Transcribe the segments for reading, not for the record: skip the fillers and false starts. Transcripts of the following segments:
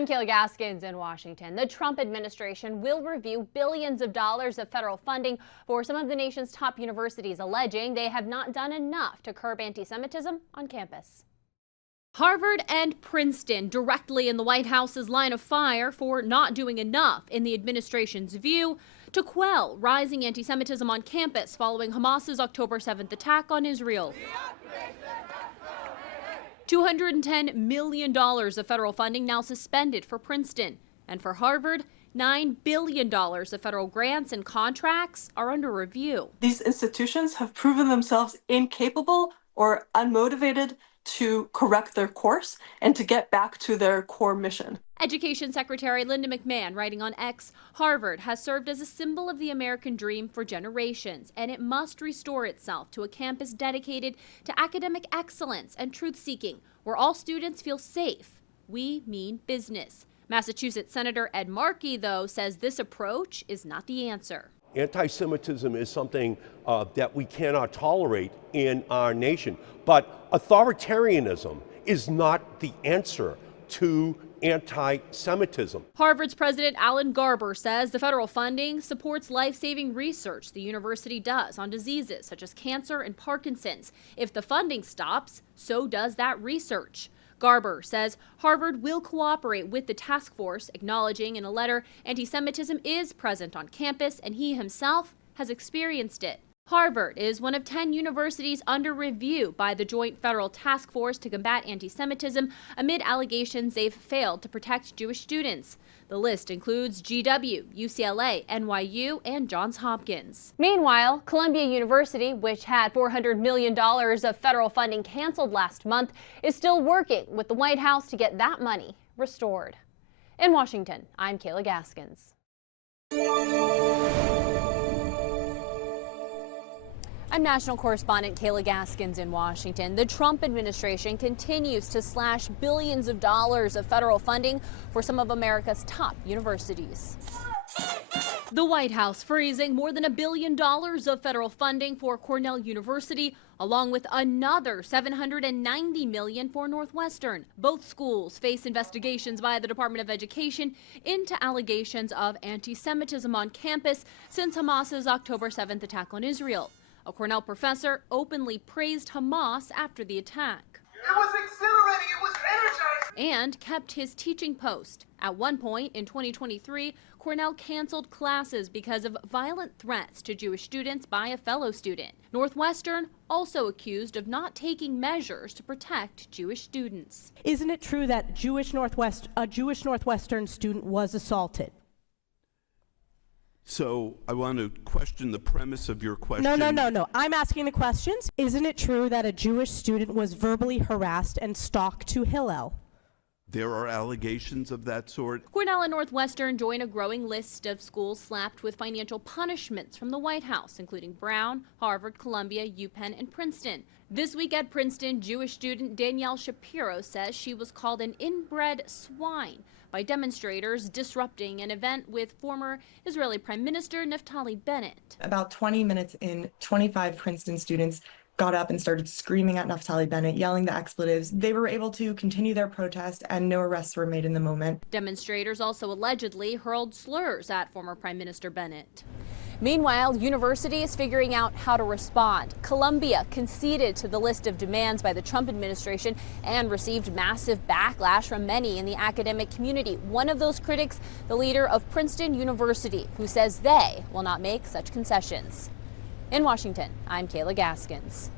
I'm Kayla Gaskins in Washington. The Trump administration will review billions of dollars of federal funding for some of the nation's top universities, alleging they have not done enough to curb anti-Semitism on campus. Harvard and Princeton directly in the White House's line of fire for not doing enough, in the administration's view, to quell rising anti-Semitism on campus following Hamas's October 7th attack on Israel. $210 million of federal funding now suspended for Princeton. And for Harvard, $9 billion of federal grants and contracts are under review. These institutions have proven themselves incapable or unmotivated to correct their course and to get back to their core mission. Education Secretary Linda McMahon writing on X, Harvard has served as a symbol of the American dream for generations, and it must restore itself to a campus dedicated to academic excellence and truth-seeking, where all students feel safe. We mean business. Massachusetts Senator Ed Markey, though, says this approach is not the answer. Anti-Semitism is something that we cannot tolerate in our nation, but authoritarianism is not the answer to anti-Semitism. Harvard's President Alan Garber says the federal funding supports life-saving research the university does on diseases such as cancer and Parkinson's. If the funding stops, so does that research. Garber says Harvard will cooperate with the task force, acknowledging in a letter anti-Semitism is present on campus and he himself has experienced it. Harvard is one of 10 universities under review by the Joint Federal Task Force to combat anti-Semitism amid allegations they've failed to protect Jewish students. The list includes GW, UCLA, NYU, and Johns Hopkins. Meanwhile, Columbia University, which had $400 million of federal funding canceled last month, is still working with the White House to get that money restored. In Washington, I'm Kayla Gaskins. I'm national correspondent Kayla Gaskins in Washington. The Trump administration continues to slash billions of dollars of federal funding for some of America's top universities. The White House freezing more than $1 billion of federal funding for Cornell University, along with another $790 million for Northwestern. Both schools face investigations by the Department of Education into allegations of anti-Semitism on campus since Hamas's October 7th attack on Israel. A Cornell professor openly praised Hamas after the attack. It was exhilarating, it was energizing. And kept his teaching post. At one point in 2023, Cornell canceled classes because of violent threats to Jewish students by a fellow student. Northwestern also accused of not taking measures to protect Jewish students. Isn't it true that a Jewish Northwestern student was assaulted? So I want to question the premise of your question. No. I'm asking the questions. Isn't it true that a Jewish student was verbally harassed and stalked to Hillel? There are allegations of that sort. Cornell and Northwestern join a growing list of schools slapped with financial punishments from the White House, including Brown, Harvard, Columbia, UPenn, and Princeton. This week at Princeton, Jewish student Danielle Shapiro says she was called an inbred swine by demonstrators disrupting an event with former Israeli Prime Minister Naftali Bennett. About 20 minutes in, 25 Princeton students got up and started screaming at Naftali Bennett, yelling the expletives. They were able to continue their protest and no arrests were made in the moment. Demonstrators also allegedly hurled slurs at former Prime Minister Bennett. Meanwhile, university is figuring out how to respond. Columbia conceded to the list of demands by the Trump administration and received massive backlash from many in the academic community. One of those critics, the leader of Princeton University, who says they will not make such concessions. In Washington, I'm Kayla Gaskins.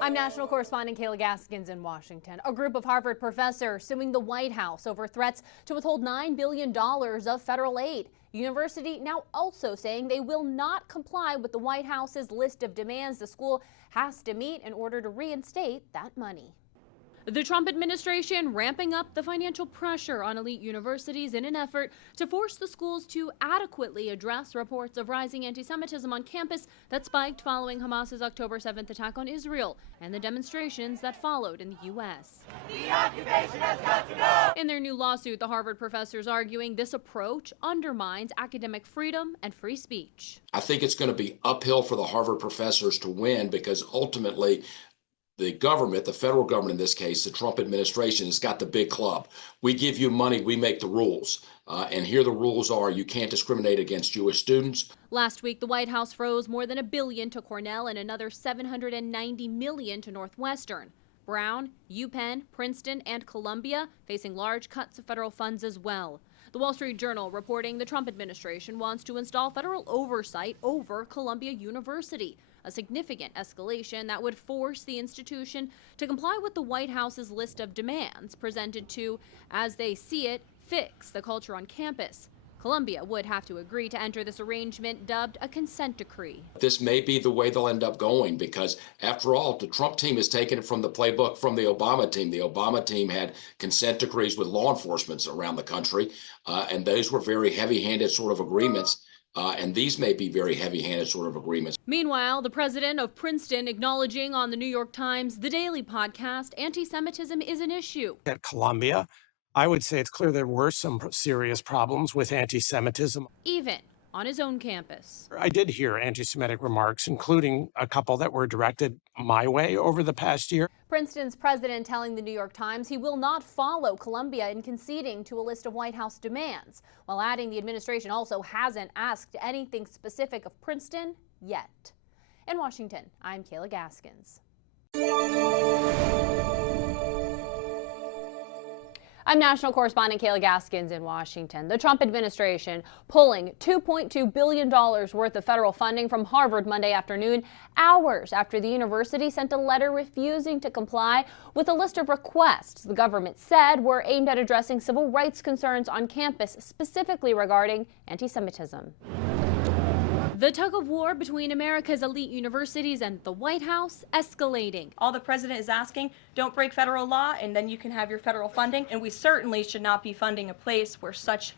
I'm national correspondent Kayla Gaskins in Washington. A group of Harvard professors suing the White House over threats to withhold $9 billion of federal aid. University now also saying they will not comply with the White House's list of demands the school has to meet in order to reinstate that money. The Trump administration ramping up the financial pressure on elite universities in an effort to force the schools to adequately address reports of rising anti-Semitism on campus that spiked following Hamas's October 7th attack on Israel and the demonstrations that followed in the U.S. The occupation has got to go! In their new lawsuit, the Harvard professors arguing this approach undermines academic freedom and free speech. I think it's going to be uphill for the Harvard professors to win because ultimately The government, the federal government in this case, the Trump administration, has got the big club. We give you money, we make the rules. And here the rules are: you can't discriminate against Jewish students. Last week, the White House froze more than $1 billion to Cornell and another $790 million to Northwestern. Brown, UPenn, Princeton, and Columbia facing large cuts of federal funds as well. The Wall Street Journal reporting the Trump administration wants to install federal oversight over Columbia University, a significant escalation that would force the institution to comply with the White House's list of demands presented to, as they see it, fix the culture on campus. Columbia would have to agree to enter this arrangement dubbed a consent decree. This may be the way they'll end up going because, after all, the Trump team has taken it from the playbook from the Obama team. The Obama team had consent decrees with law enforcement around the country, and those were very heavy-handed sort of agreements. And these may be very heavy-handed sort of agreements. Meanwhile, the president of Princeton acknowledging on the New York Times The Daily podcast, anti-Semitism is an issue. At Columbia, I would say it's clear there were some serious problems with anti-Semitism. Even on his own campus. I did hear anti-Semitic remarks, including a couple that were directed my way over the past year. Princeton's president telling the New York Times he will not follow Columbia in conceding to a list of White House demands, while adding the administration also hasn't asked anything specific of Princeton yet. In Washington, I'm Kayla Gaskins. I'm national correspondent Kayla Gaskins in Washington. The Trump administration pulling $2.2 billion worth of federal funding from Harvard Monday afternoon, hours after the university sent a letter refusing to comply with a list of requests the government said were aimed at addressing civil rights concerns on campus, specifically regarding anti-Semitism. The tug-of-war between America's elite universities and the White House escalating. All the president is asking, don't break federal law, and then you can have your federal funding. And we certainly should not be funding a place where such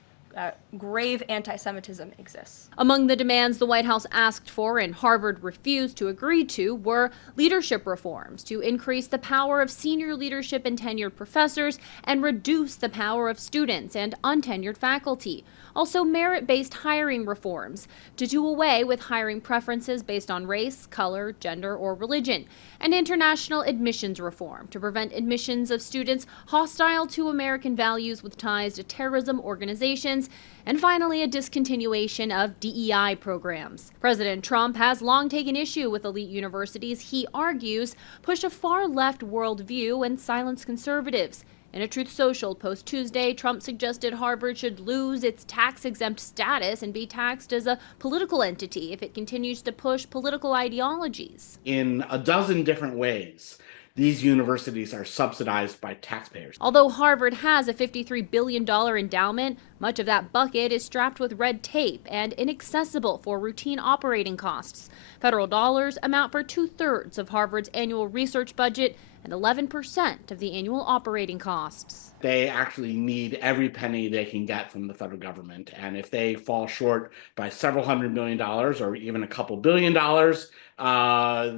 grave anti-Semitism exists. Among the demands the White House asked for and Harvard refused to agree to were leadership reforms to increase the power of senior leadership and tenured professors and reduce the power of students and untenured faculty. Also, merit-based hiring reforms to do away with hiring preferences based on race, color, gender, or religion, and international admissions reform to prevent admissions of students hostile to American values with ties to terrorism organizations, and finally, a discontinuation of DEI programs. President Trump has long taken issue with elite universities he argues push a far-left worldview and silence conservatives. In a Truth Social post Tuesday, Trump suggested Harvard should lose its tax-exempt status and be taxed as a political entity if it continues to push political ideologies. In a dozen different ways, these universities are subsidized by taxpayers. Although Harvard has a $53 billion endowment, much of that bucket is strapped with red tape and inaccessible for routine operating costs. Federal dollars amount for 2/3 of Harvard's annual research budget and 11% of the annual operating costs. They actually need every penny they can get from the federal government. And if they fall short by several $100 million or even a couple $1 billion,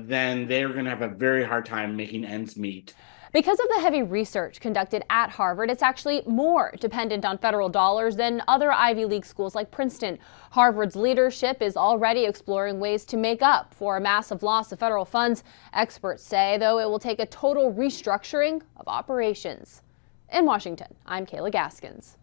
then they're going to have a very hard time making ends meet. Because of the heavy research conducted at Harvard, it's actually more dependent on federal dollars than other Ivy League schools like Princeton. Harvard's leadership is already exploring ways to make up for a massive loss of federal funds. Experts say, though, it will take a total restructuring of operations. In Washington, I'm Kayla Gaskins.